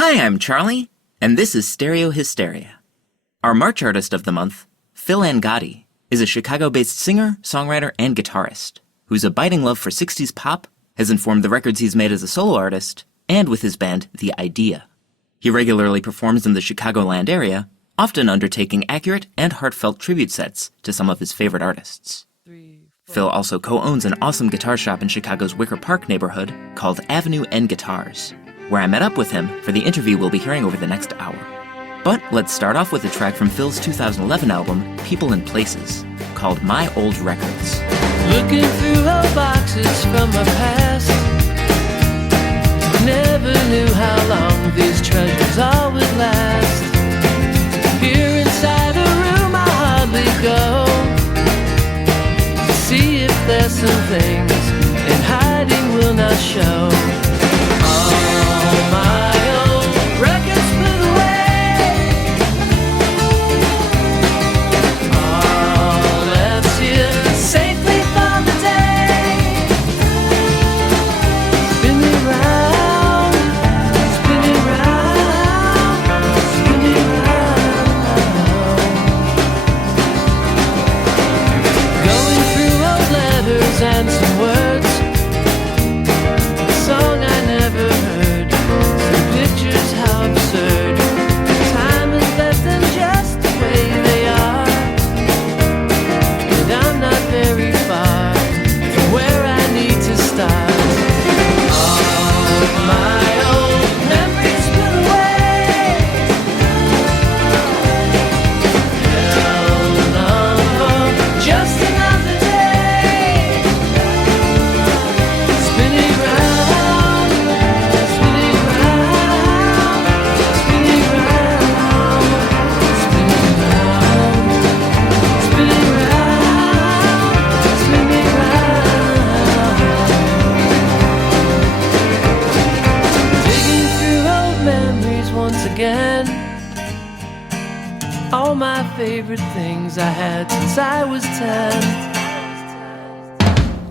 Hi, I'm Charlie, and this is Stereo Hysteria. Our March artist of the month, Phil Angotti, is a Chicago-based singer, songwriter, and guitarist whose abiding love for 60s pop has informed the records he's made as a solo artist and with his band The Idea. He regularly performs in the Chicagoland area, often undertaking accurate and heartfelt tribute sets to some of his favorite artists. Phil also co-owns an awesome guitar shop in Chicago's Wicker Park neighborhood called Avenue N Guitars, where I met up with him for the interview we'll be hearing over the next hour. But let's start off with a track from Phil's 2011 album, People and Places, called My Old Records. Looking through old boxes from my past, never knew how long these treasures all would last. Here inside a room I hardly go to see if there's some things in hiding will not show. All my old records put away, all left here safely for the day. Spinning round, spinning round, spinning round. Going through old letters and some words, a song I never heard, some pictures how absurd. Time has left them just the way they are, and I'm not very far from where I need to start. All my old memories put away, held on for just another day. Spinning round, spinning round, spinning round, spinning round, spinning round, spinning round. Digging through old memories once again, all my favorite things I had since I was 10.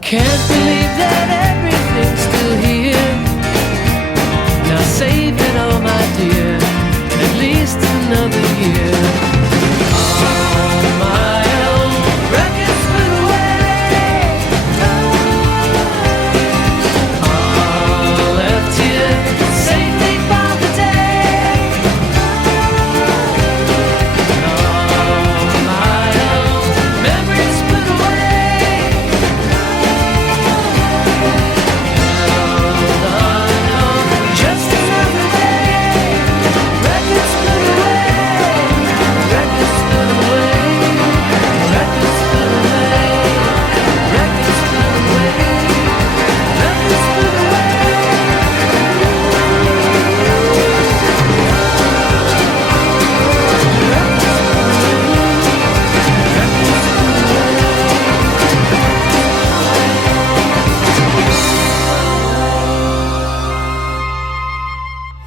Can't believe that everything's still here. Now save it all, my dear, at least another year. All my old records put away, all left here safely for the day. All my old memories put away, held on just another day. Records put away, records put away, records put away, records put away, records put away.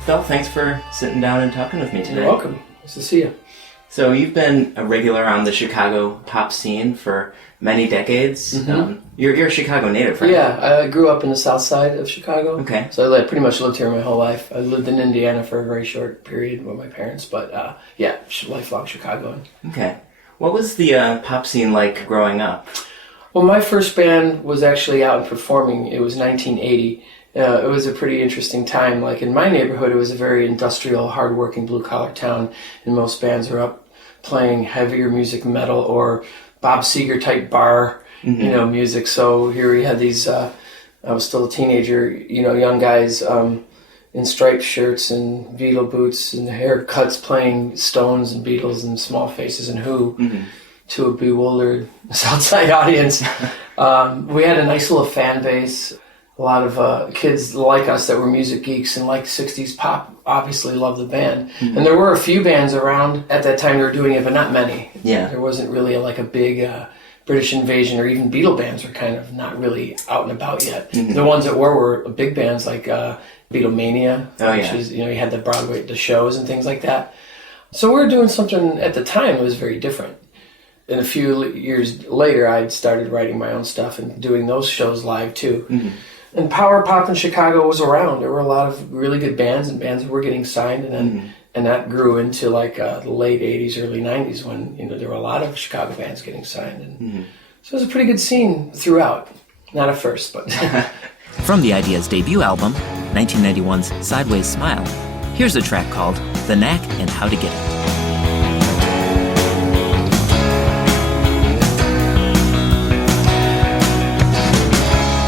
Phil, thanks for sitting down and talking with me today. You're welcome. Nice to see you. So you've been a regular on the Chicago pop scene for many decades. You're a Chicago native, right? Yeah, I grew up in the south side of Chicago. Okay. So I pretty much lived here my whole life. I lived in Indiana for a very short period with my parents, but lifelong Chicagoan. Okay. What was the pop scene like growing up? Well, my first band was actually out and performing. It was 1980. It was a pretty interesting time. Like in my neighborhood, it was a very industrial, hardworking, blue-collar town, and most bands were up playing heavier music, metal, or Bob Seger-type bar, music. So here we had these, I was still a teenager, young guys in striped shirts and Beatle boots and haircuts playing Stones and Beatles and Small Faces and Who to a bewildered Southside audience. We had a nice little fan base. A lot of kids like us that were music geeks and liked 60s pop obviously loved the band. And there were a few bands around at that time that were doing it, but not many. Yeah. There wasn't really a big British Invasion or even Beatle bands were kind of not really out and about yet. The ones that were big bands like Beatlemania, which is, you had the Broadway, the shows and things like that. So we were doing something at the time that was very different. And a few years later, I'd started writing my own stuff and doing those shows live too. And power pop in Chicago was around. There were a lot of really good bands, and bands were getting signed, and then and that grew into like the late '80s, early '90s when there were a lot of Chicago bands getting signed, and so it was a pretty good scene throughout. Not at first, but From the Idea's debut album, 1991's Sideways Smile, here's a track called The Knack and How to Get It.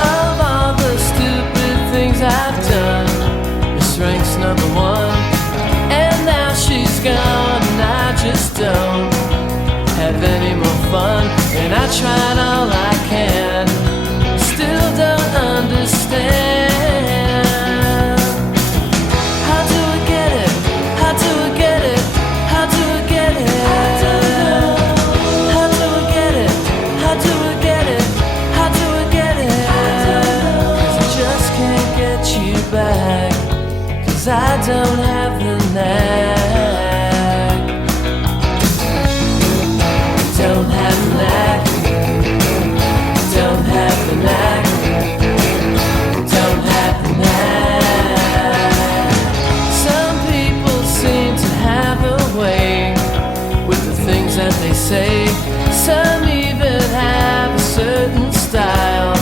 Of all the stupid things I've done, this ranks number one. And now she's gone, and I just don't have any more fun. And I tried all I can, still don't understand. How do I get it? How do I get it? How do I get it? I don't know. How do I get it? How do I get it? How do I get it? I don't know. 'Cause I just can't get you back, 'cause I don't have the knack. Don't have the knack. Don't have the knack. Don't have the knack. Some people seem to have a way with the things that they say. Some even have a certain style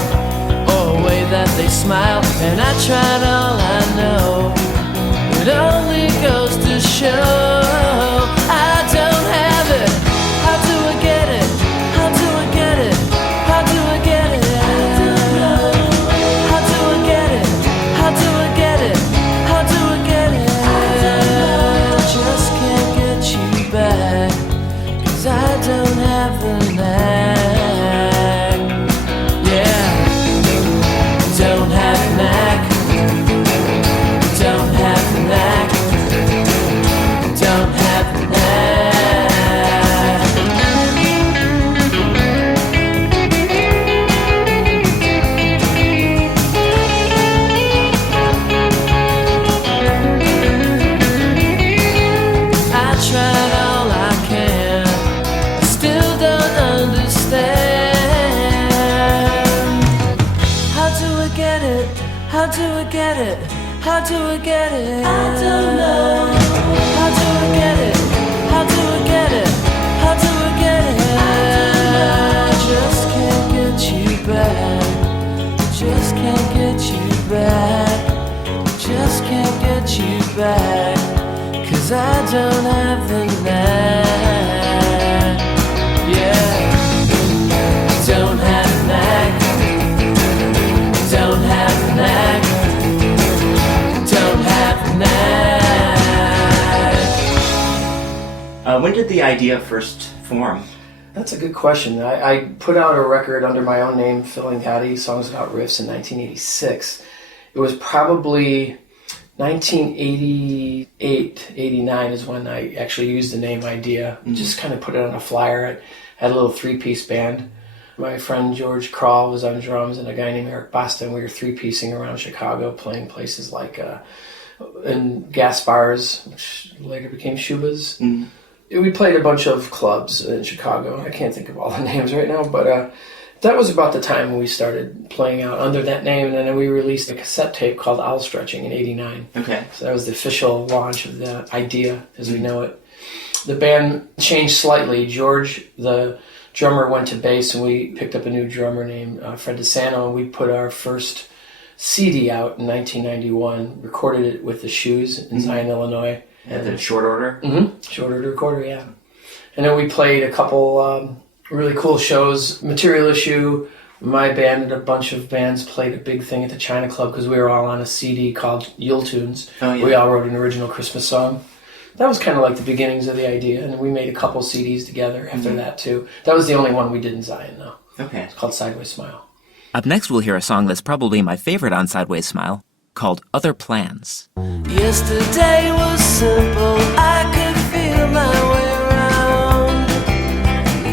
or a way that they smile. And I tried all I know. It only goes to show I don't have it. How do I get it? How do I get it? How do I get it? I don't know. How do I get it? How do I get it? How do I get it? I don't know. I just can't get you back, 'cause I don't have the knack. Yeah. Don't have the knack. Don't have the knack. Don't have the knack. I tried all I can, I still don't understand. How do I get it? How do I get it? How do I get it? I don't know. How do I get it? How do I get it? How do I get it? I just can't get you back. I just can't get you back. I just can't get you back, 'cause I don't have the knack. Yeah. Don't have the knack. Don't have the knack. Don't have the knack. When did the idea first form? that's a good question. I put out a record under my own name, Phil Angotti, Songs About Riffs, in 1986. It was probably 1988, 89 is when I actually used the name Idea. Just kind of put it on a flyer. I had a little three-piece band. My friend George Kral was on drums, and a guy named Eric Boston. We were three-piecing around Chicago, playing places like in gas bars, which later became Shuba's. We played a bunch of clubs in Chicago. I can't think of all the names right now, but that was about the time when we started playing out under that name, and then we released a cassette tape called Owl Stretching in '89. Okay. So that was the official launch of the Idea as we know it. The band changed slightly. George, the drummer, went to bass, and we picked up a new drummer named Fred DeSanto, and we put our first CD out in 1991, recorded it with the Shoes in Zion, Illinois. At the short order? Short order recorder, yeah. And then we played a couple really cool shows. Material Issue, my band and a bunch of bands played a big thing at the China Club because we were all on a CD called Yule Tunes. Oh, yeah. We all wrote an original Christmas song. That was kind of like the beginnings of the Idea, and we made a couple CDs together after that too. That was the only one we did in Zion, though. Okay. It's called Sideways Smile. Up next, we'll hear a song that's probably my favorite on Sideways Smile, called Other Plans. Yesterday was simple, I could feel my way around.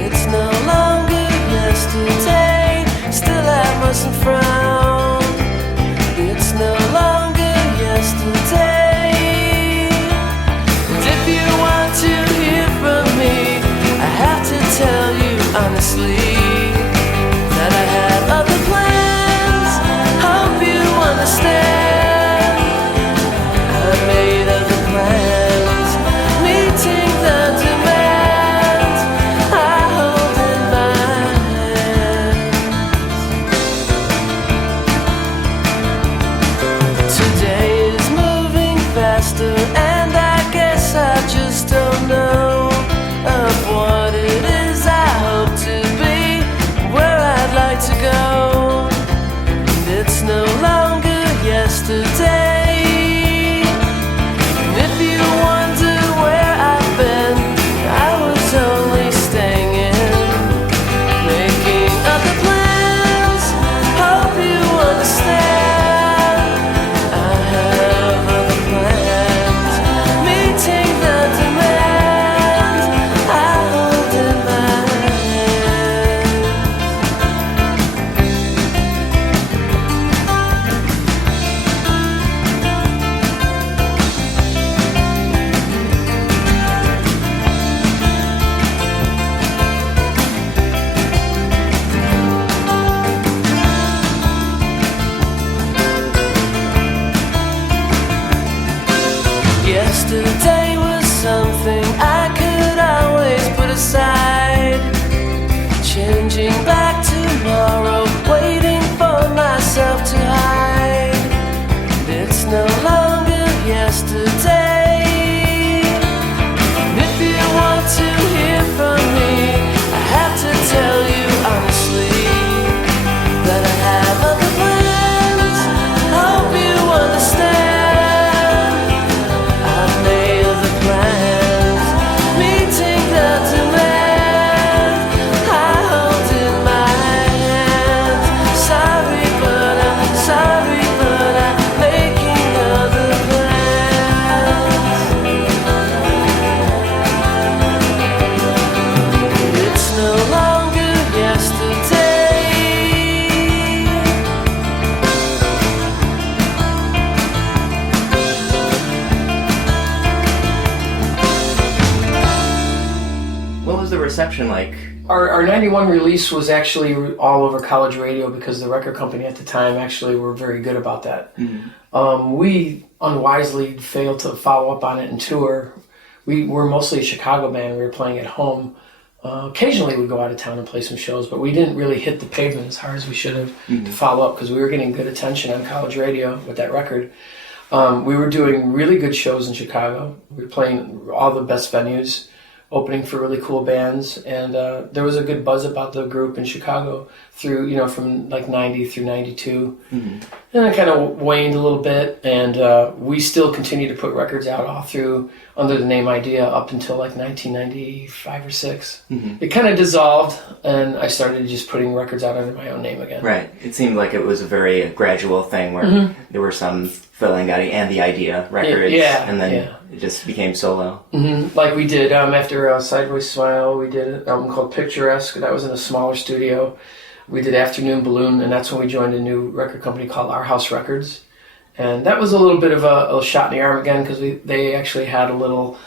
It's no longer yesterday, still I mustn't frown. It's no longer yesterday. And if you want to hear from me, I have to tell you honestly that I had other plans. Hope you master, and I guess I just don't know of what it is I hope to be, where I'd like to go. And it's no longer yesterday. And if you wonder where I've been, I was only staying in, making other plans. Hope you understand. I have other plans, meeting the demands I hold in my hands. Yesterday was something I could always put aside. Changing back tomorrow, waiting for myself to hide. And it's no longer yesterday. And if you want to hear from me, I have to tell you honestly that I have other plans. Hope you understand. I've made other plans, meeting the demand I hold in my hands. Sorry, but I'm making other plans. It's no longer yesterday. What was the reception like? Our 91 release was actually all over college radio because the record company at the time actually were very good about that. We unwisely failed to follow up on it and tour. We were mostly a Chicago band. We were playing at home. Occasionally we'd go out of town and play some shows, but we didn't really hit the pavement as hard as we should have to follow up because we were getting good attention on college radio with that record. We were doing really good shows in Chicago. We were playing all the best venues, opening for really cool bands, and there was a good buzz about the group in Chicago through, from like 90 through 92. And it kind of waned a little bit, and we still continued to put records out all through under the name Idea up until like 1995 or 6. It kind of dissolved, and I started just putting records out under my own name again. Right. It seemed like it was a very gradual thing where there were some Phil Angotti and the Idea records, and then it just became solo. Like we did after Sideways Smile, we did an album called Picturesque. That was in a smaller studio. We did Afternoon Balloon, and that's when we joined a new record company called Our House Records. And that was a little bit of a shot in the arm again because they actually had a little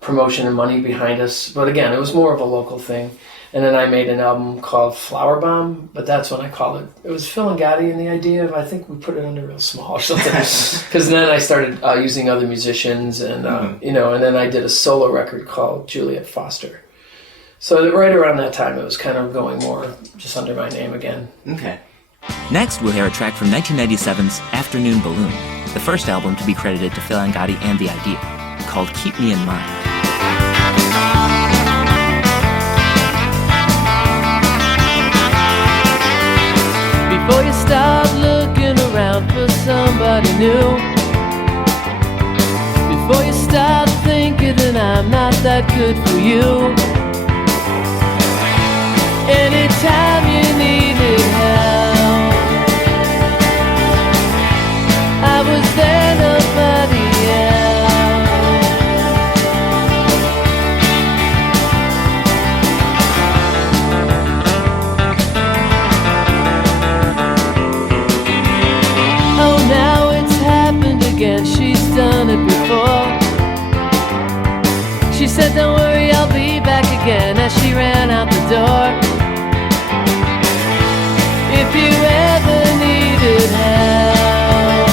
promotion and money behind us. But again, it was more of a local thing. And then I made an album called Flower Bomb, but that's when I called it. It was Phil Angotti and the Idea of, I think we put it under real small or something. Because then I started using other musicians and, and then I did a solo record called Juliet Foster. So right around that time, it was kind of going more just under my name again. Okay. Next, we'll hear a track from 1997's Afternoon Balloon, the first album to be credited to Phil Angotti and the Idea, called Keep Me in Mind. Before you start looking around for somebody new, before you start thinking that I'm not that good for you, anytime you needed help, I was there, nobody else. Oh, now it's happened again, she's done it before. She said, don't worry, I'll be back again, as she ran out the door. If you ever needed help,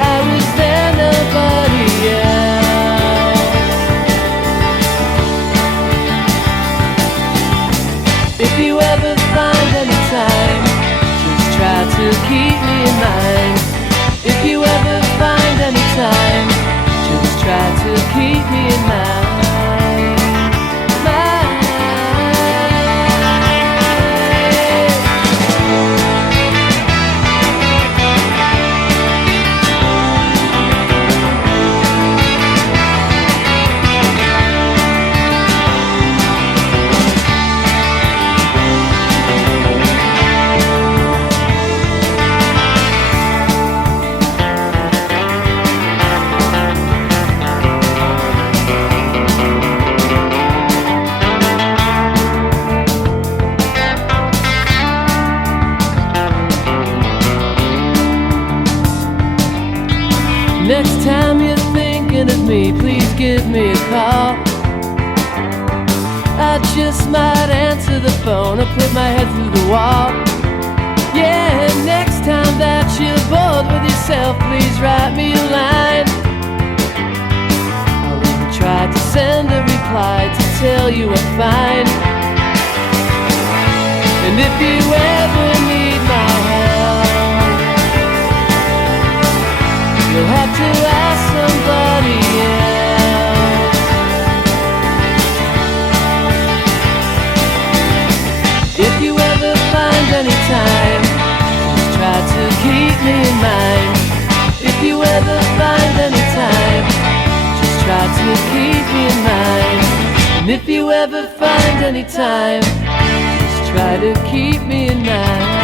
I was there, nobody else. If you ever find any time, just try to keep me in mind. If you ever find time you're thinking of me, please give me a call. I just might answer the phone or put my head through the wall. Yeah, next time that you're bored with yourself, please write me a line. I'll even try to send a reply to tell you I'm fine. And if you ever need my help, you'll have to ask somebody else. If you ever find any time, just try to keep me in mind. If you ever find any time, just try to keep me in mind. And if you ever find any time, just try to keep me in mind.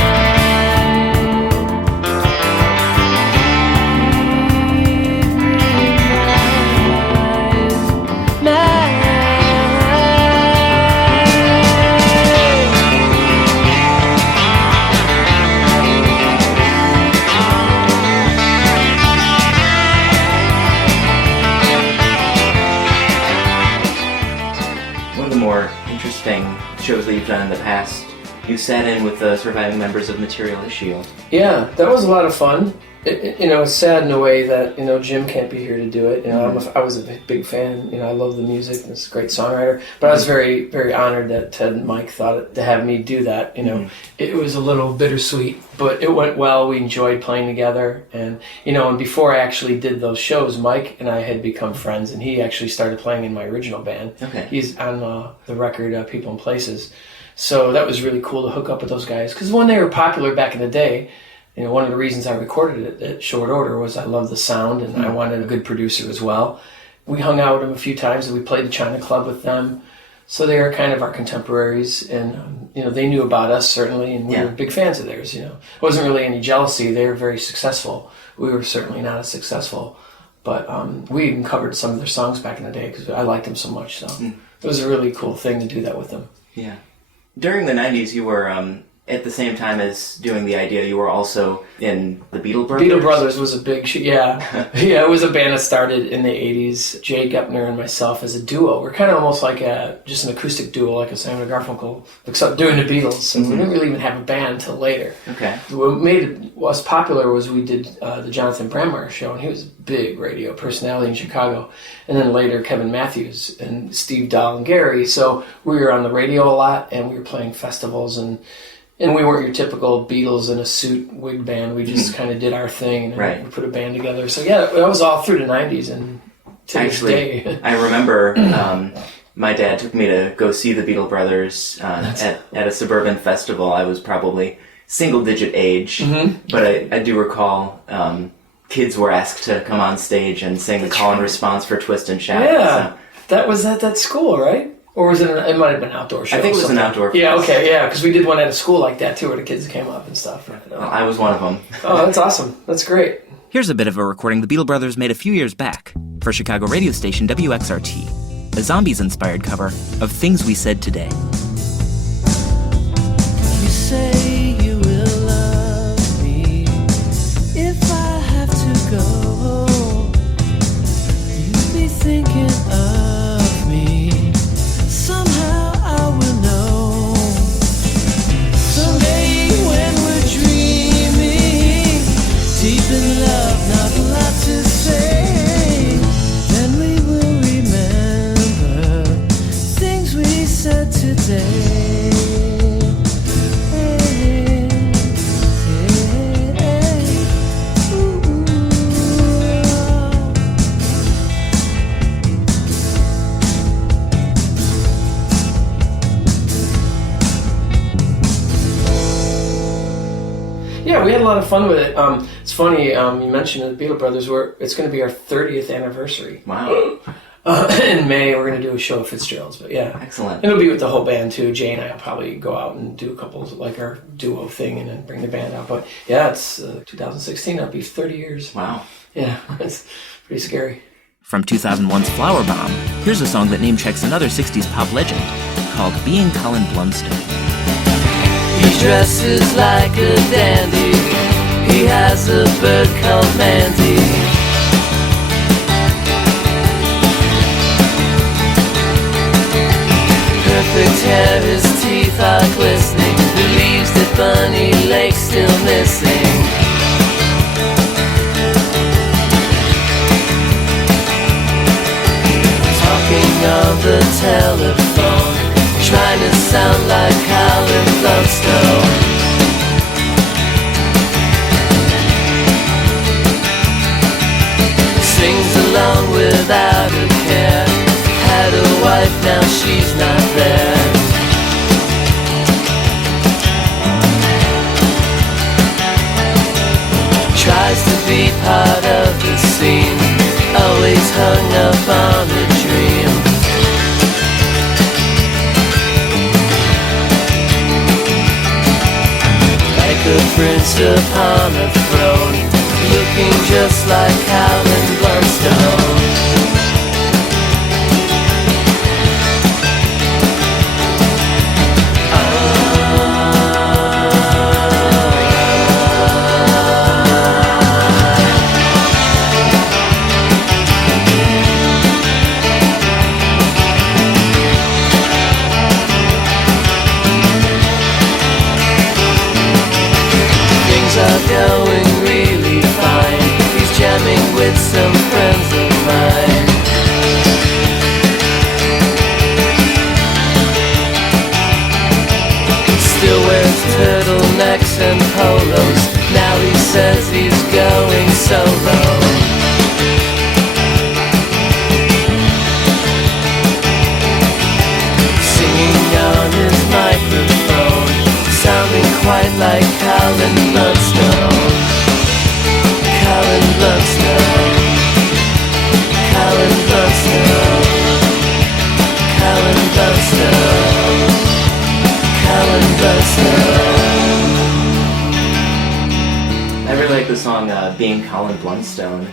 Shows that you've done in the past. You sat in with the surviving members of Material Issue. Yeah, that was a lot of fun. It's sad in a way that, Jim can't be here to do it. I was a big fan. I love the music. He's a great songwriter. But I was very, very honored that Ted and Mike thought to have me do that. It was a little bittersweet, but it went well. We enjoyed playing together. And, and before I actually did those shows, Mike and I had become friends, and he actually started playing in my original band. Okay. He's on the record People and Places. So that was really cool to hook up with those guys. Because when they were popular back in the day, one of the reasons I recorded it at short order was I loved the sound and I wanted a good producer as well. We hung out with them a few times and we played the China Club with them. So they are kind of our contemporaries, and they knew about us certainly, and we were big fans of theirs. It wasn't really any jealousy. They were very successful. We were certainly not as successful, but we even covered some of their songs back in the day because I liked them so much. So it was a really cool thing to do that with them. Yeah. During the 90s, you were, at the same time as doing The Idea, you were also in the Beatle Brothers? Beatle Brothers was a big yeah. It was a band that started in the 80s. Jay Gepner and myself as a duo. We're kind of almost like just an acoustic duo, like a Simon & Garfunkel, except doing the Beatles. So we didn't really even have a band until later. Okay. What made us popular was we did the Jonathan Brandmeier show, and he was a big radio personality in Chicago. And then later Kevin Matthews and Steve Dahl and Gary. So we were on the radio a lot, and we were playing festivals, and we weren't your typical Beatles in a suit wig band. We just kind of did our thing, and we put a band together. So yeah, that was all through the 90s and to this day. I remember my dad took me to go see the Beatle Brothers at a suburban festival. I was probably single-digit age, but I do recall kids were asked to come on stage and sing the call and response for Twist and Shout. Yeah, so. That was at that school, right? Or was it? It might have been an outdoor show. I think it was an outdoor. Yeah, okay, yeah, because we did one at a school like that too, where the kids came up and stuff. Well, I was one of them. Oh, that's awesome. That's great. Here's a bit of a recording the Beatle Brothers made a few years back for Chicago radio station WXRT, a Zombies-inspired cover of Things We Said Today. You say you will love me if I have to go. You'll be thinking of me. Somehow I will know. Someday when we're dreaming, deep in love, not a lot to say, then we will remember things we said today. Yeah, we had a lot of fun with it. It's funny, you mentioned the Beatle Brothers. It's going to be our 30th anniversary. Wow. In May, we're going to do a show at Fitzgerald's. But yeah, excellent. It'll be with the whole band too. Jay and I will probably go out and do a couple like our duo thing, and then bring the band out. But yeah, it's 2016. That'll be 30 years. Wow. Yeah, it's pretty scary. From 2001's Flower Bomb, here's a song that name checks another 60s pop legend called Being Colin Blunstone. He dresses like a dandy. He has a bird called Mandy. sound like Colin Blunstone. Sings along without a care. Had a wife, now she's not there. Tries to be part of the scene, always hung up on a dream. Like a prince upon a throne, looking just like Colin Blunstone. Going really fine. He's jamming with some friends of mine. Still wears turtlenecks and polos. Now he says he's going solo. Singing on his microphone, sounding quite like Colin Blunstone. Colin Blunstone. Colin Blunstone. Colin Blunstone. Colin Blunstone. I really like the song Being Colin Blunstone.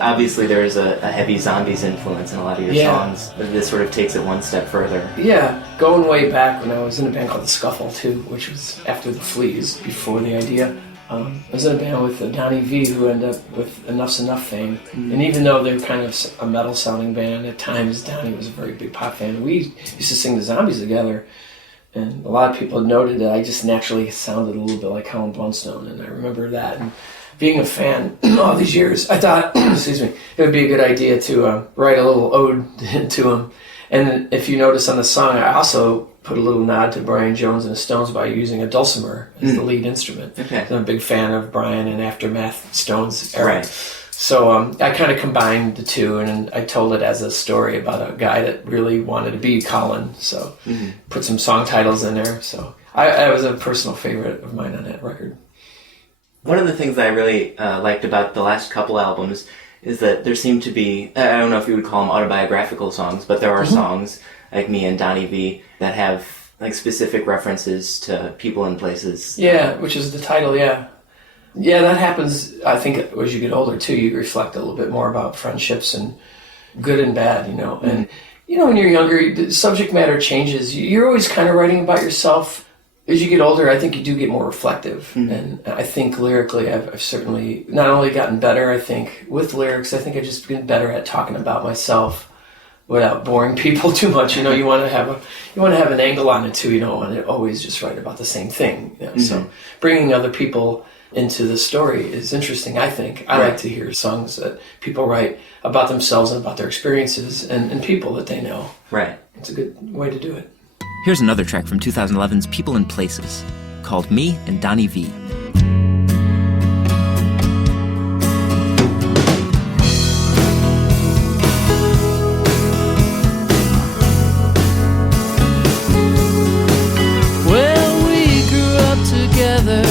Obviously there's a heavy Zombies influence in a lot of your songs, but this sort of takes it one step further. Yeah, going way back when I was in a band called The Scuffle too, which was after the Fleas, before the idea. I was in a band with Donnie V, who ended up with Enough's Enough fame. Mm-hmm. And even though they're kind of a metal sounding band, at times Donnie was a very big pop fan. We used to sing the Zombies together, and a lot of people noted that I just naturally sounded a little bit like Colin Blunstone, and I remember that. And being a fan all these years, I thought, excuse me, it would be a good idea to write a little ode to him. And if you notice on the song, I also put a little nod to Brian Jones and the Stones by using a dulcimer as the lead instrument. Okay. I'm a big fan of Brian and Aftermath Stones era. Right. So I kind of combined the two, and I told it as a story about a guy that really wanted to be Colin. So put some song titles in there. So I was a personal favorite of mine on that record. One of the things that I really liked about the last couple albums is that there seemed to be, I don't know if you would call them autobiographical songs, but there are songs like Me and Donnie V that have like specific references to people and places. Yeah, which is the title, yeah. Yeah, that happens, I think, as you get older too. You reflect a little bit more about friendships and good and bad, you know. And, you know, when you're younger, the subject matter changes. You're always kind of writing about yourself. As you get older, I think you do get more reflective. And I think lyrically, I've certainly not only gotten better, I think, with lyrics, I think I've just been better at talking about myself without boring people too much. You know, you want to have an angle on it too. You don't want to always just write about the same thing. You know? So bringing other people into the story is interesting, I think. I like to hear songs that people write about themselves and about their experiences and people that they know. Right. It's a good way to do it. Here's another track from 2011's People and Places, called Me and Donnie V. Well, we grew up together,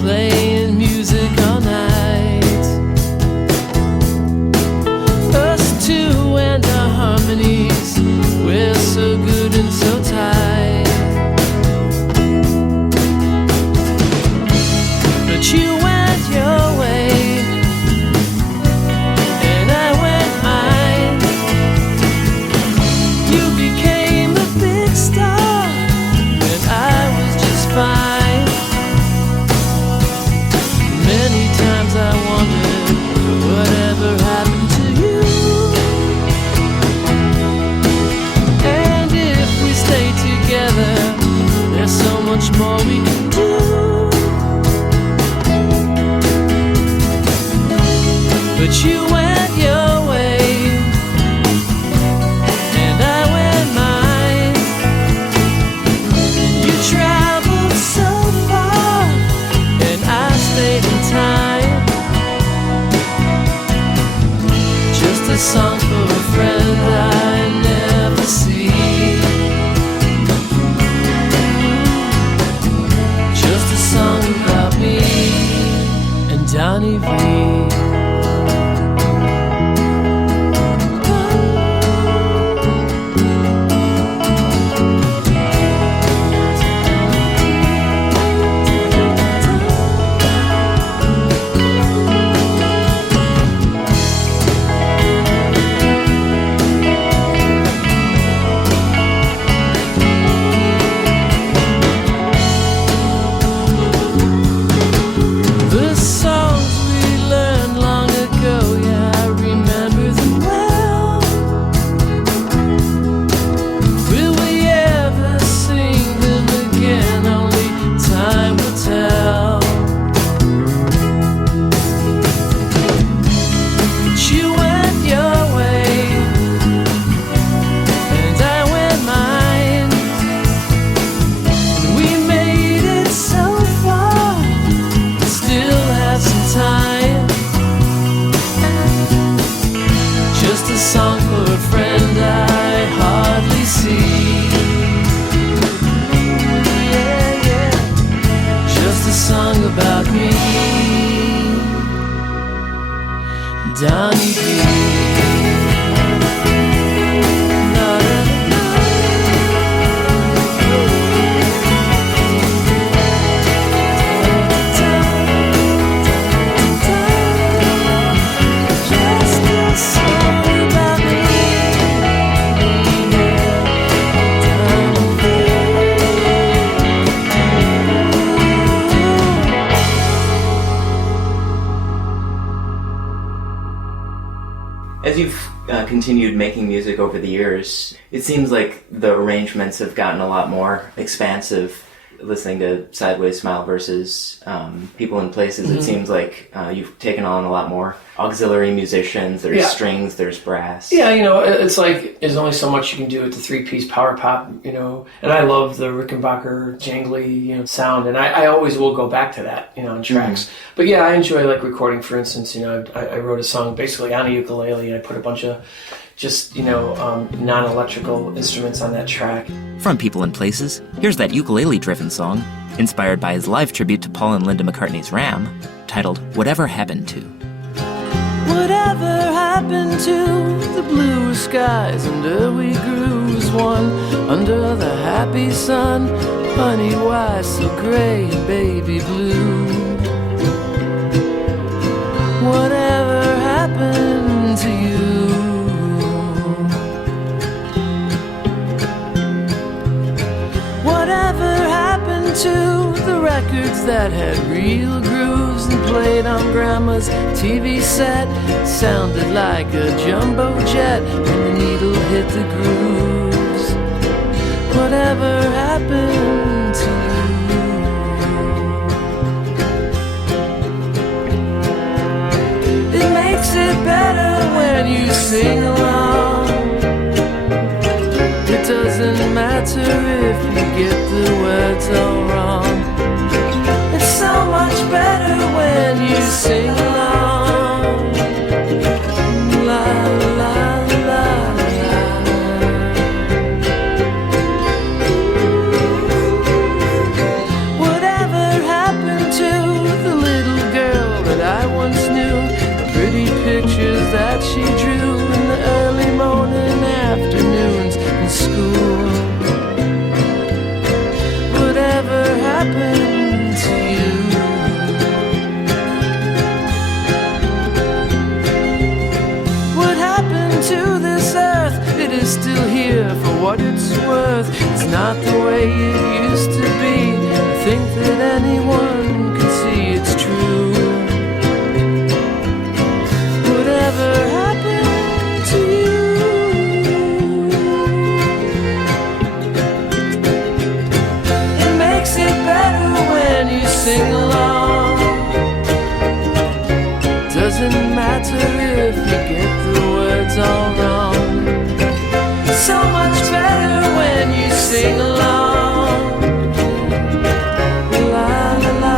playing music all night. Us two and our harmonies, we're so good and so tight. a song for a friend I never see. Just a song about me and Donnie V. Donnie B. As you've continued making music over the years, it seems like the arrangements have gotten a lot more expansive. Listening to Sideways Smile versus People in Places, it seems like you've taken on a lot more auxiliary musicians. There's strings, there's brass. Yeah, you know, it's like there's only so much you can do with the three-piece power pop, you know. And I love the Rickenbacker jangly, you know, sound, and I always will go back to that, you know, in tracks. But yeah, I enjoy like recording. For instance, you know, I wrote a song basically on a ukulele, and I put a bunch of just, you know, non-electrical instruments on that track. From People in Places, here's that ukulele-driven song, inspired by his live tribute to Paul and Linda McCartney's Ram, titled Whatever Happened To. Whatever happened to the bluer skies under we grew as one, under the happy sun, honey, why so gray and baby blue? Whatever happened to you? Whatever happened to the records that had real grooves and played on grandma's TV set? Sounded like a jumbo jet when the needle hit the grooves. Whatever happened to you? It makes it better when you sing along. It doesn't matter if you get the words all wrong. It's so much better when you sing along. La la la la. Whatever happened to the little girl that I once knew? The pretty pictures that she drew in the early morning afternoons in school. Whatever happened to you? What happened to this earth? It is still here for what it's worth. It's not the way it used to be. I think that anyone can see it's true. Whatever happened to you? It makes it better when you sing along. Doesn't matter if you get the words all wrong. So much better when you sing along. La la la.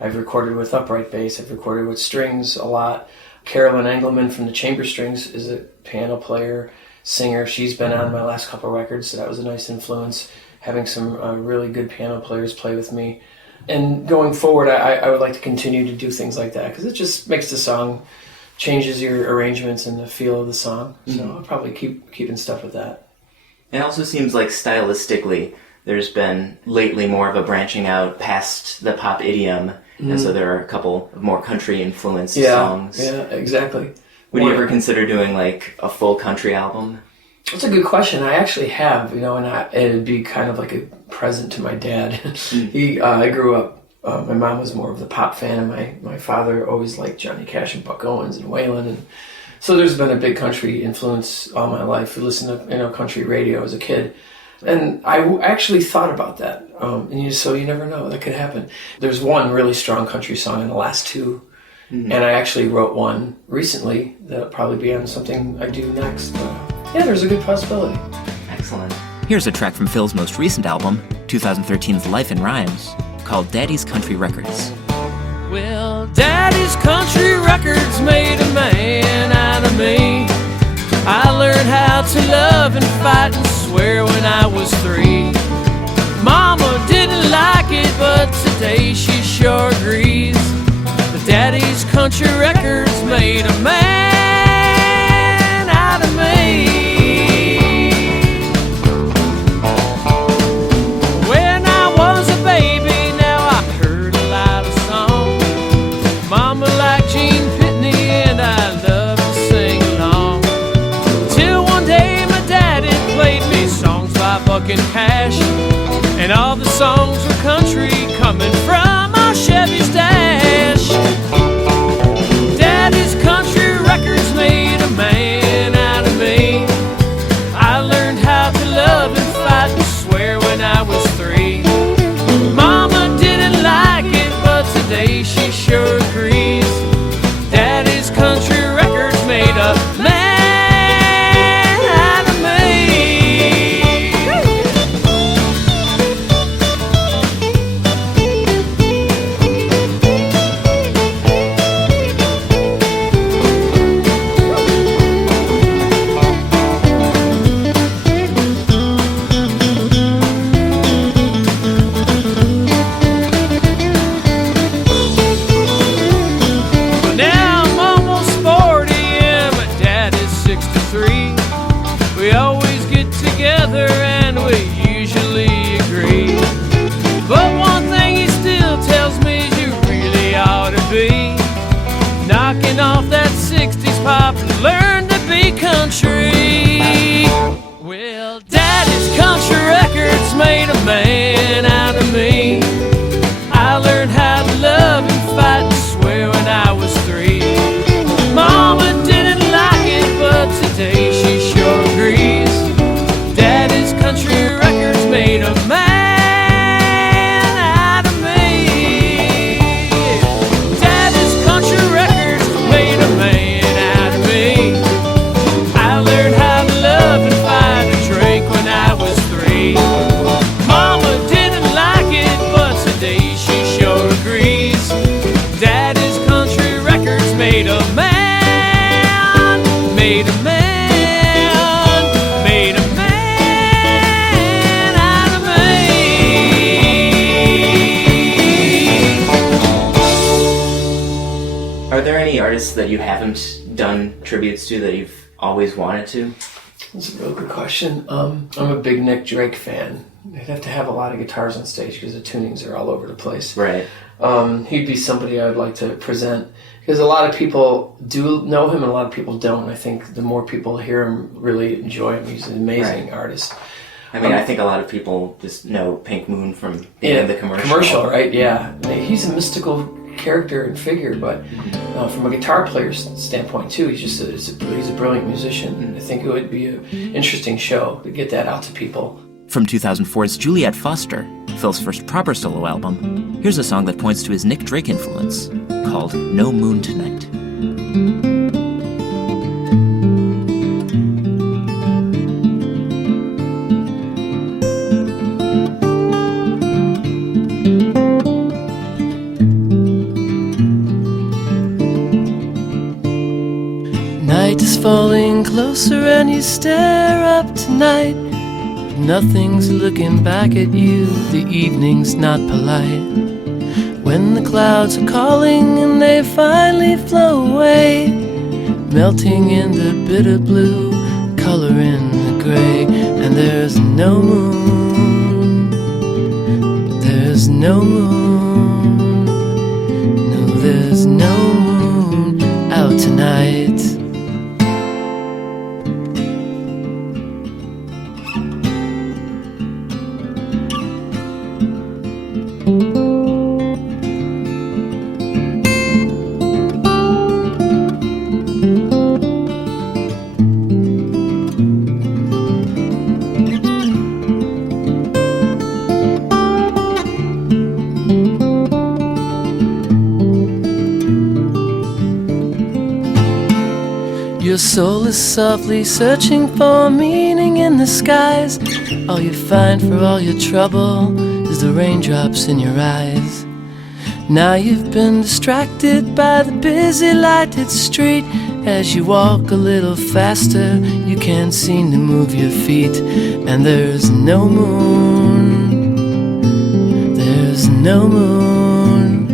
I've recorded with upright bass. I've recorded with strings a lot. Carolyn Engelman from the Chamber Strings is a piano player, singer. She's been on my last couple records, so that was a nice influence, having some really good piano players play with me. And going forward, I would like to continue to do things like that, because it just makes the song, changes your arrangements and the feel of the song. So I'll probably keep keeping stuff with that. It also seems like stylistically, there's been lately more of a branching out past the pop idiom, and so there are a couple of more country-influenced songs. Yeah, exactly. Would you ever consider doing like a full country album? That's a good question. I actually have, and it'd be kind of like a present to my dad. I grew up, my mom was more of the pop fan, and my father always liked Johnny Cash and Buck Owens and Waylon, and so there's been a big country influence all my life. I listened to country radio as a kid. And I actually thought about that. So you never know. That could happen. There's one really strong country song in the last two. And I actually wrote one recently that'll probably be on something I do next. Yeah, there's a good possibility. Excellent. Here's a track from Phil's most recent album, 2013's Life in Rhymes, called Daddy's Country Records. Well, Daddy's Country Records made a man out of me. I learned how to love and fight and swear when I was 3. Mama didn't like it, but today she sure agrees. But Daddy's Country Records made a man out of me. When I was a baby, now I heard a lot of songs. Mama liked Gene Pitney and I loved to sing along. Till one day my daddy played me songs by Buck and Cash, and all the songs were country coming from our Chevy's dash. Daddy's Country Records made a man out of me. I learned how to love and fight and swear when I was 3. Mama didn't like it, but today she sure agrees. Daddy's Country Records made a man out of me. Now I'm almost 40 and my dad is 63. We always get together and we usually agree. But one thing he still tells me is you really ought to be knocking off that 60s pop and learn to be country. Well, Daddy's Country Records made a man out of me. I learned how to love and fight and swear when I was 3. Mama didn't like it, but today she sure agrees. Daddy's Country Records made a man out of me. Daddy's Country Records made a man out of me. I learned how to love and fight and drink when I was 3. Mama didn't like it, but today she sure agrees. Daddy's Country Records made a man, made a man, made a man out of me. Are there any artists that you haven't done tributes to that you've always wanted to? That's a real good question. I'm a big Nick Drake fan. I'd have to have a lot of guitars on stage because the tunings are all over the place. Right. He'd be somebody I would like to present, because a lot of people do know him and a lot of people don't. I think the more people hear him, really enjoy him. He's an amazing artist. I mean, I think a lot of people just know Pink Moon from being in the commercial. Commercial, right? Yeah. He's a mystical character and figure, but from a guitar player's standpoint too, he's a brilliant musician. I think it would be an interesting show to get that out to people. From 2004's Juliet Foster, Phil's first proper solo album, here's a song that points to his Nick Drake influence, called No Moon Tonight. night is falling closer and you stare up tonight. Nothing's looking back at you, the evening's not polite. When the clouds are calling and they finally flow away, melting in the bitter blue, color in the gray. And there's no moon, there's no moon, no, there's no moon out tonight. Your soul is softly searching for meaning in the skies. All you find for all your trouble is the raindrops in your eyes. Now you've been distracted by the busy lighted street. As you walk a little faster, you can't seem to move your feet. And there's no moon, there's no moon,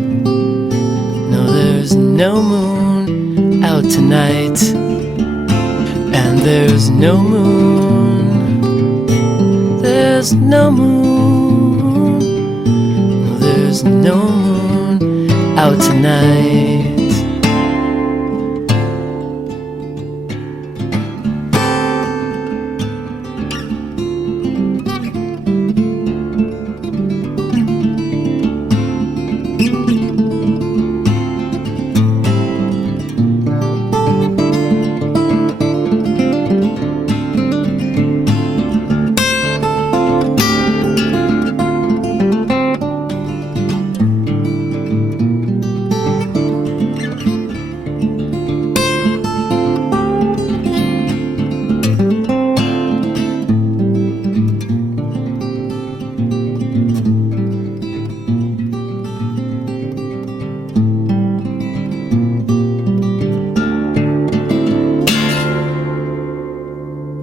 no, there's no moon out tonight. And there's no moon, there's no moon, no, there's no moon out tonight.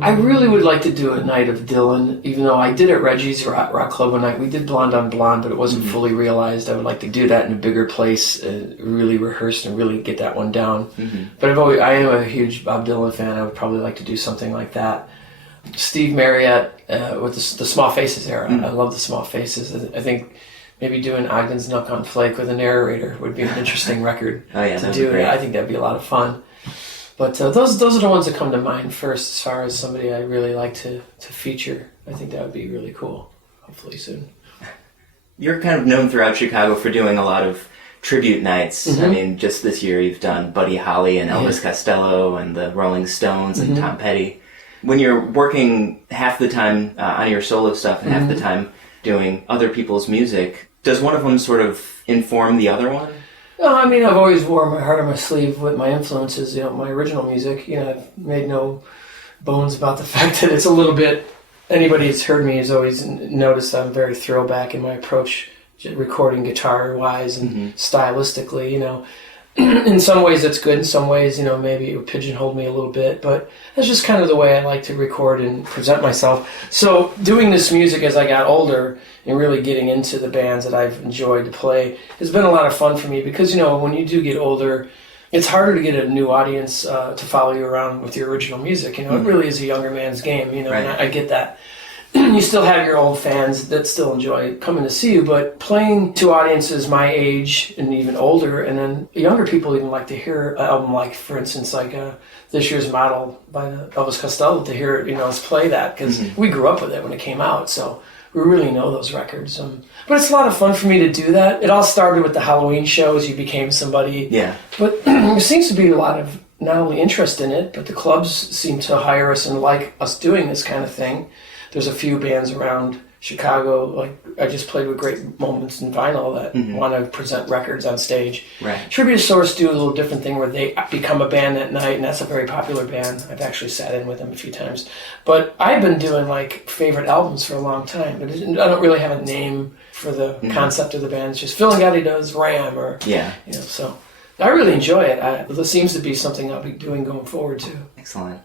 I really would like to do a night of Dylan, even though I did at Reggie's Rock Club one night. We did Blonde on Blonde, but it wasn't fully realized. I would like to do that in a bigger place, really rehearse and really get that one down. But I am a huge Bob Dylan fan. I would probably like to do something like that. Steve Marriott with the Small Faces era. I love the Small Faces. I think maybe doing Ogden's Nuck on Flake with a narrator would be an interesting record to do. I think that'd be a lot of fun. But those are the ones that come to mind first as far as somebody I really like to feature. I think that would be really cool, hopefully soon. You're kind of known throughout Chicago for doing a lot of tribute nights. I mean, just this year you've done Buddy Holly and Elvis Costello and the Rolling Stones and Tom Petty. When you're working half the time on your solo stuff and half the time doing other people's music, does one of them sort of inform the other one? No, I mean, I've always worn my heart on my sleeve with my influences, my original music. I've made no bones about the fact that it's a little bit, anybody that's heard me has always noticed I'm very throwback in my approach, recording guitar-wise and stylistically, In some ways that's good, in some ways, maybe it would pigeonhole me a little bit, but that's just kind of the way I like to record and present myself. So doing this music as I got older and really getting into the bands that I've enjoyed to play has been a lot of fun for me because, when you do get older, it's harder to get a new audience to follow you around with your original music. It really is a younger man's game, Right. And I get that. You still have your old fans that still enjoy coming to see you, but playing to audiences my age and even older, and then younger people even like to hear an album like, for instance, like This Year's Model by Elvis Costello, to hear it, us play that, because we grew up with it when it came out, so we really know those records. But it's a lot of fun for me to do that. It all started with the Halloween shows. You became somebody. Yeah. But there seems to be a lot of not only interest in it, but the clubs seem to hire us and like us doing this kind of thing. There's a few bands around Chicago, like I just played with Great Moments in Vinyl, that want to present records on stage. Right. Tribute Source do a little different thing where they become a band that night, and that's a very popular band. I've actually sat in with them a few times. But I've been doing like favorite albums for a long time, but I don't really have a name for the concept of the band. It's just Phil Angotti does Ram, or so I really enjoy it. This seems to be something I'll be doing going forward too. Excellent.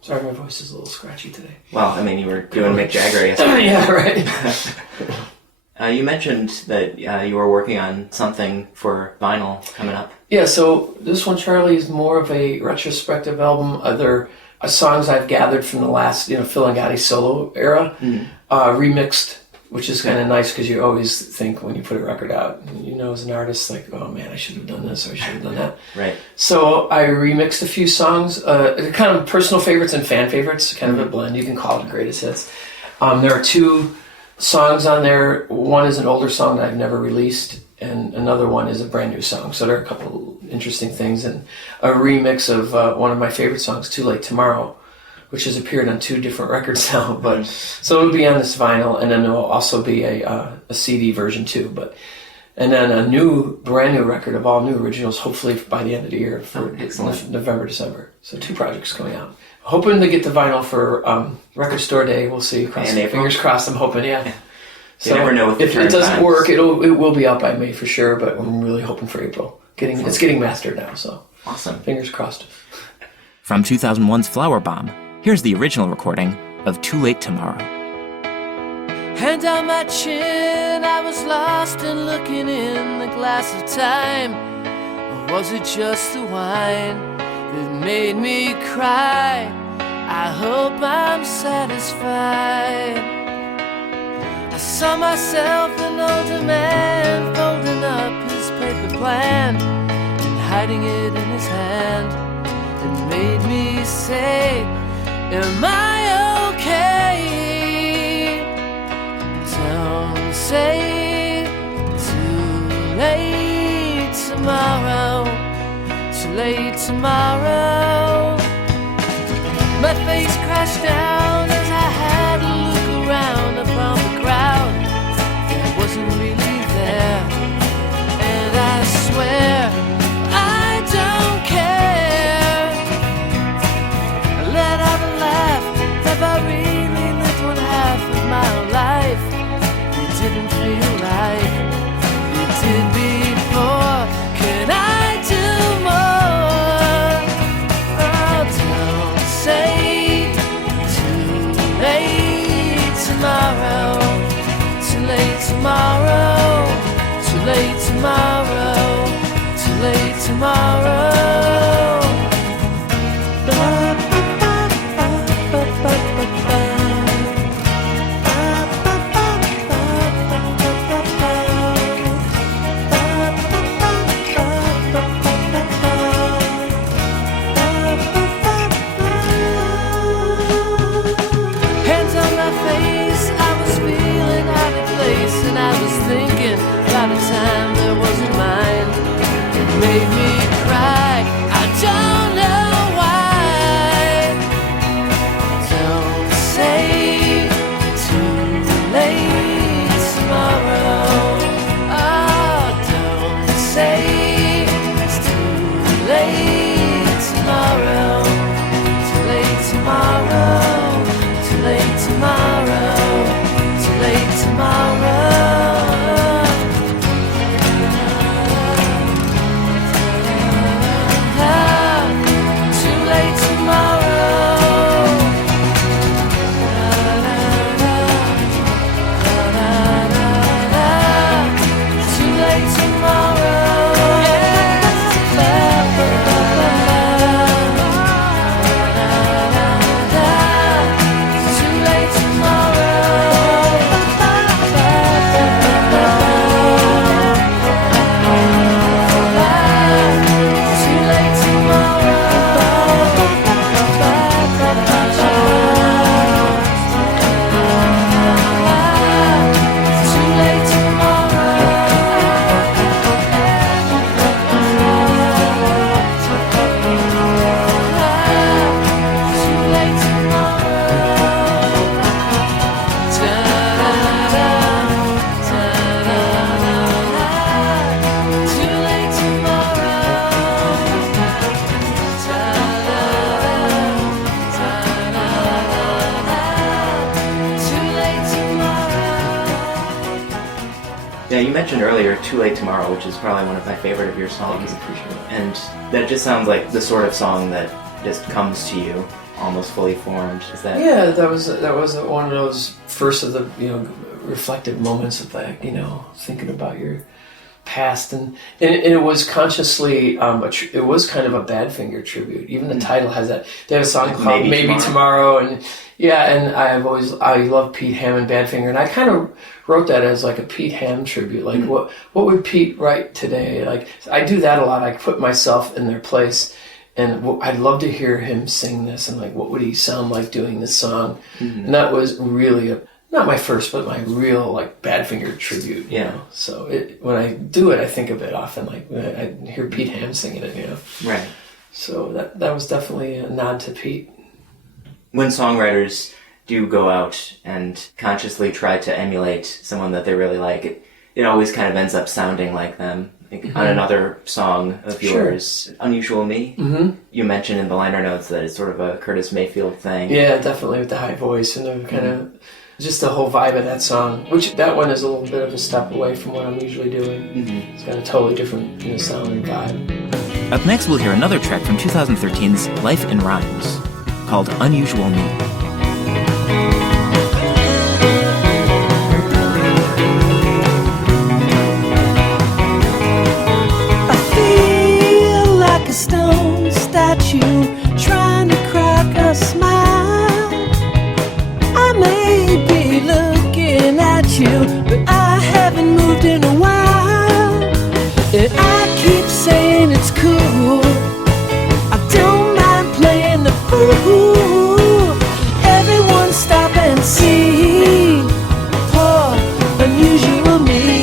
Sorry, my voice is a little scratchy today. Well, I mean, you were doing Mick Jagger yesterday. Yeah, right. You mentioned that you were working on something for vinyl coming up. Yeah, so this one, Charlie, is more of a retrospective album. They're songs I've gathered from the last, Phil Angotti solo era, remixed, which is kind of nice because you always think when you put a record out, as an artist, like, oh man, I should have done this or I should have done that. Right. So I remixed a few songs, kind of personal favorites and fan favorites, kind of a blend. You can call it greatest hits. There are 2 songs on there. One is an older song that I've never released, and another one is a brand new song. So there are a couple interesting things, and a remix of one of my favorite songs, Too Late Tomorrow, which has appeared on 2 different records now. But so it'll be on this vinyl, and then there will also be a CD version too. And then a brand new record of all new originals, hopefully by the end of the year for November, December. So 2 projects coming out. Hoping to get the vinyl for Record Store Day. We'll see. Fingers crossed. I'm hoping. Yeah. So you never know. If it doesn't work, it will be out by May for sure. But I'm really hoping for April. It's getting mastered now. So awesome. Fingers crossed. From 2001's Flower Bomb, here's the original recording of Too Late Tomorrow. Hand on my chin, I was lost and looking in the glass of time. Or was it just the wine that made me cry? I hope I'm satisfied. I saw myself an older man folding up his paper plan and hiding it in his hand. It made me say, am I okay? Don't say too late tomorrow, too late tomorrow. My face crashed down as I had a look around upon the crowd. I wasn't really there, and I swear I don't care. I let out a laugh. Have I really lived 1/2 of my life? It didn't feel like it did before. Can I do more? Oh, don't say too late tomorrow, too late tomorrow, too late tomorrow, too late tomorrow. About a time that wasn't mine, it made me cry. you mentioned earlier Too Late Tomorrow, which is probably one of my favorite of your songs. Appreciate it. And that just sounds like the sort of song that just comes to you, almost fully formed. Is that? Yeah, that was one of those first of the reflective moments of like thinking about your past, and it was consciously it was kind of a Badfinger tribute. Even the title has that. They have a song called Maybe Tomorrow, and I love Pete Ham and Badfinger, and I kind of wrote that as like a Pete Ham tribute. Like what would Pete write today? Like I do that a lot. I put myself in their place. And I'd love to hear him sing this, and like, what would he sound like doing this song? Mm-hmm. And that was really not my first, but my real like Badfinger tribute. So when I do it, I think of it often. Like I hear Pete Ham singing it. Right. So that was definitely a nod to Pete. When songwriters do go out and consciously try to emulate someone that they really like, it always kind of ends up sounding like them. On another song of yours, Unusual Me, you mentioned in the liner notes that it's sort of a Curtis Mayfield thing. Yeah, definitely, with the high voice and the kind of just the whole vibe of that song, which that one is a little bit of a step away from what I'm usually doing. It's got a totally different sound and vibe. Up next, we'll hear another track from 2013's Life in Rhymes, called Unusual Me. A stone statue trying to crack a smile. I may be looking at you, but I haven't moved in a while. And I keep saying it's cool, I don't mind playing the fool. Everyone stop and see poor unusual me.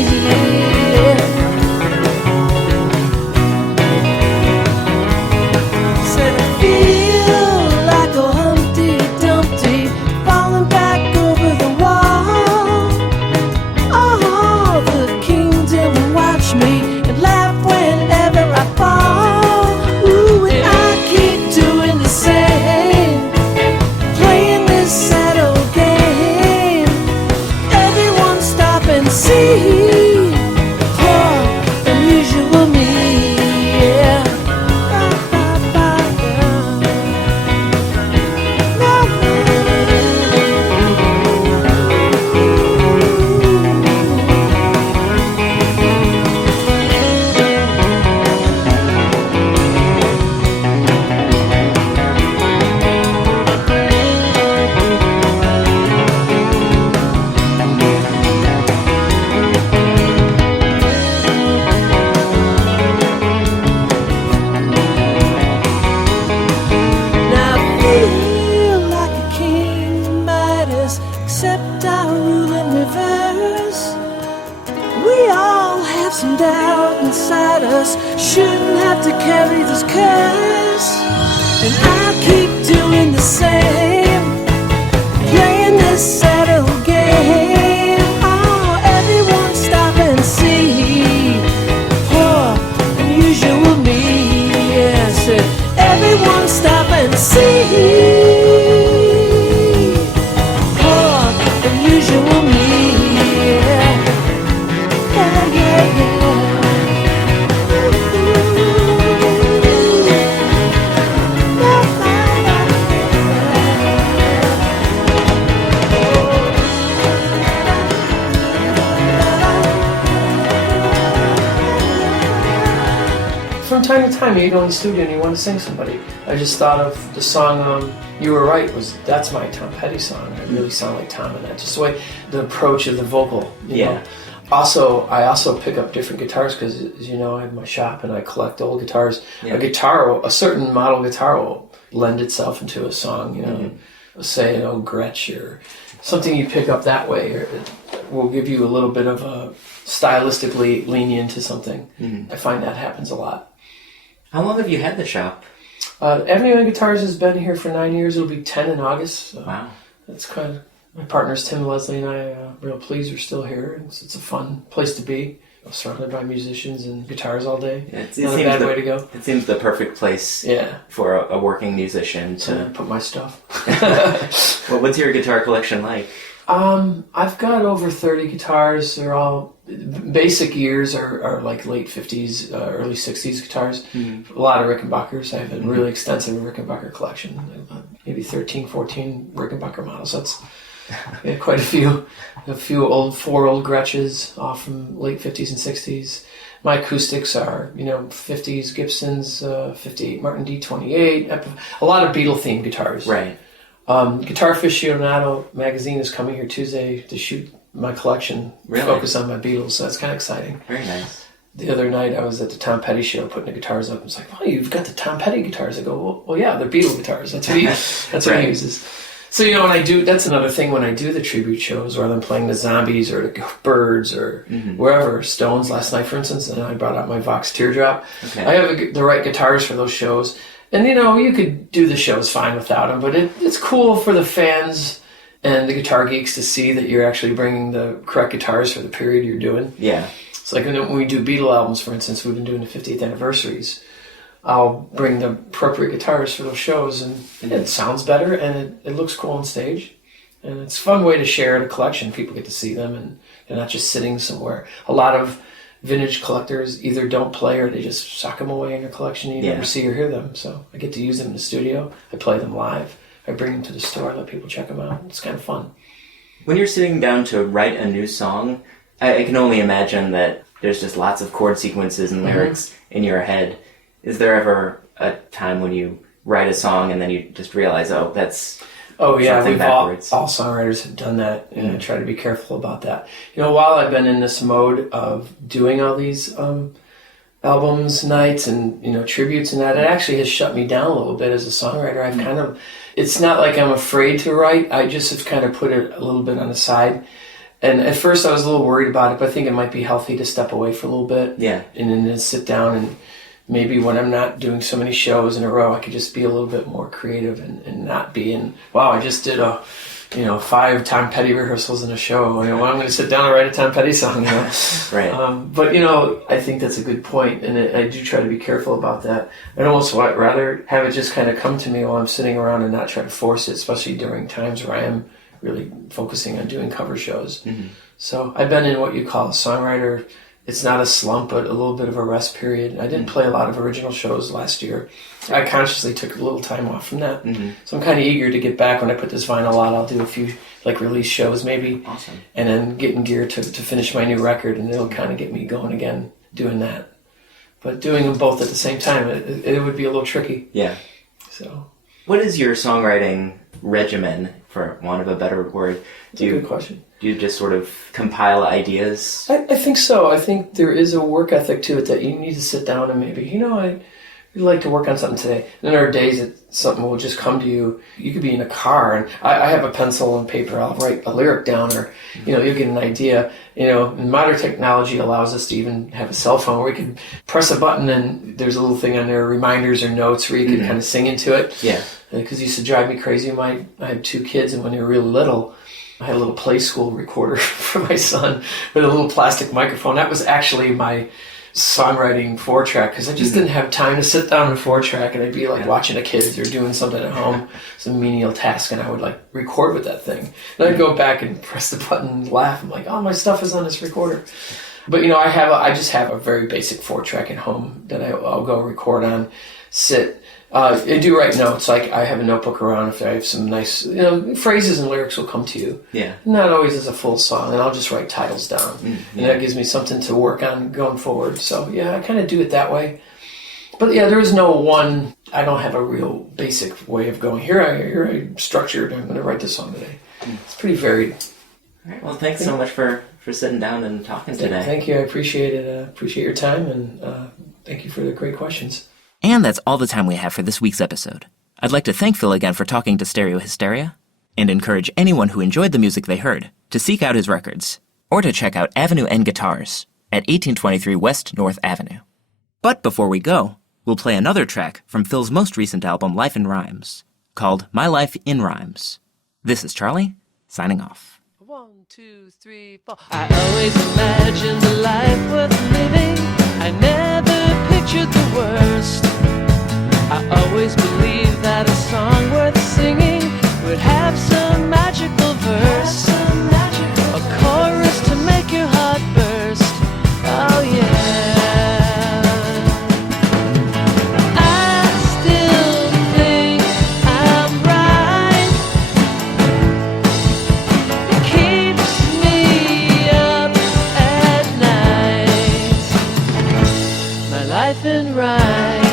From time to time, you go in the studio and you want to sing somebody. I just thought of the song You Were Right. That's my Tom Petty song. I really sound like Tom in that. Just the way, the approach of the vocal. You know? Also, I also pick up different guitars because, as you know, I have my shop and I collect old guitars. A certain model guitar will lend itself into a song, say an old Gretsch or something you pick up that way, or it will give you a little bit of a stylistically lean into something. I find that happens a lot. How long have you had the shop? Avenue and Guitars has been here for 9 years. It'll be 10 in August. So wow. That's kind of, my partners Tim, Leslie, and I real pleased we're still here. It's a fun place to be. I'm surrounded by musicians and guitars all day. It's not a bad way to go. It seems the perfect place for a working musician to put my stuff. Well, what's your guitar collection like? I've got over 30 guitars. They're all basic years are like late 50s, early 60s guitars. A lot of Rickenbackers. I have a really extensive Rickenbacker collection. Maybe 13, 14 Rickenbacker models. That's quite a few. A few four old Gretches off from late 50s and 60s. My acoustics are, 50s Gibsons, 58 Martin D28, a lot of Beatle-themed guitars. Right. Guitar Aficionado magazine is coming here Tuesday to shoot my collection, focus on my Beatles, so that's kind of exciting. Very nice. The other night I was at the Tom Petty show putting the guitars up. I was like, "Oh, you've got the Tom Petty guitars." I go, "Well, yeah, they're Beatle guitars. That's what he uses." So when I do, that's another thing when I do the tribute shows, whether I'm playing the Zombies or the Byrds or wherever, Stones last night, for instance, and I brought out my Vox Teardrop. Okay. I have the right guitars for those shows. And, you could do the shows fine without them, but it's cool for the fans and the guitar geeks to see that you're actually bringing the correct guitars for the period you're doing. Yeah. It's like when we do Beatle albums, for instance, we've been doing the 50th anniversaries. I'll bring the appropriate guitars for those shows, and it sounds better, and it looks cool on stage. And it's a fun way to share the collection. People get to see them, and they're not just sitting somewhere. A lot of vintage collectors either don't play or they just sock them away in their collection and you never see or hear them. So I get to use them in the studio. I play them live. I bring them to the store. I let people check them out. It's kind of fun. When you're sitting down to write a new song, I can only imagine that there's just lots of chord sequences and lyrics in your head. Is there ever a time when you write a song and then you just realize, that's... Oh yeah, all songwriters have done that, and I try to be careful about that. While I've been in this mode of doing all these albums, nights, and tributes and that, it actually has shut me down a little bit as a songwriter. I've kind of, it's not like I'm afraid to write, I just have kind of put it a little bit on the side. And at first I was a little worried about it, but I think it might be healthy to step away for a little bit. Yeah. And then sit down and maybe when I'm not doing so many shows in a row, I could just be a little bit more creative and not be in, wow, I just did 5 Tom Petty rehearsals in a show. I'm going to sit down and write a Tom Petty song. Right. But I think that's a good point, and I do try to be careful about that. I'd almost rather have it just kind of come to me while I'm sitting around and not try to force it, especially during times where I am really focusing on doing cover shows. So I've been in what you call a songwriter. It's not a slump, but a little bit of a rest period. I didn't play a lot of original shows last year. I consciously took a little time off from that. So I'm kind of eager to get back. When I put this vinyl out, I'll do a few release shows maybe. Awesome. And then get in gear to finish my new record, and it'll kind of get me going again doing that. But doing them both at the same time, it would be a little tricky. Yeah. So, what is your songwriting regimen, for want of a better word? That's a good question. Do you just sort of compile ideas? I think so. I think there is a work ethic to it that you need to sit down and maybe, I'd like to work on something today. And there are days that something will just come to you. You could be in a car, and I have a pencil and paper. I'll write a lyric down, or, you'll get an idea. Modern technology allows us to even have a cell phone where we can press a button and there's a little thing on there, reminders or notes where you can kind of sing into it. Yeah. Because it used to drive me crazy. I had 2 kids, and when they were really little, I had a little play school recorder for my son with a little plastic microphone. That was actually my songwriting 4-track, because I just didn't have time to sit down and 4-track, and I'd be watching the kids or doing something at home, some menial task, and I would record with that thing. And I'd go back and press the button and laugh. I'm like, oh, my stuff is on this recorder. But I just have a very basic 4-track at home that I'll go record on, sit. I do write notes. I have a notebook around. If I have some nice, phrases and lyrics will come to you. Yeah. Not always as a full song, and I'll just write titles down, and that gives me something to work on going forward. So I kind of do it that way. But there is no one. I don't have a real basic way of going. Here I structured. I'm going to write this song today. It's pretty varied. All right. Well, thanks so much for sitting down and talking today. Thank you. I appreciate it. Appreciate your time, and thank you for the great questions. And that's all the time we have for this week's episode. I'd like to thank Phil again for talking to Stereo Hysteria, and encourage anyone who enjoyed the music they heard to seek out his records, or to check out Avenue N Guitars at 1823 West North Avenue. But before we go, we'll play another track from Phil's most recent album, Life in Rhymes, called My Life in Rhymes. This is Charlie, signing off. 1, 2, 3, 4. I always imagined a life worth living. I never pictured the worst. I always believed that a song worth singing would have some magical verse. life and rhyme.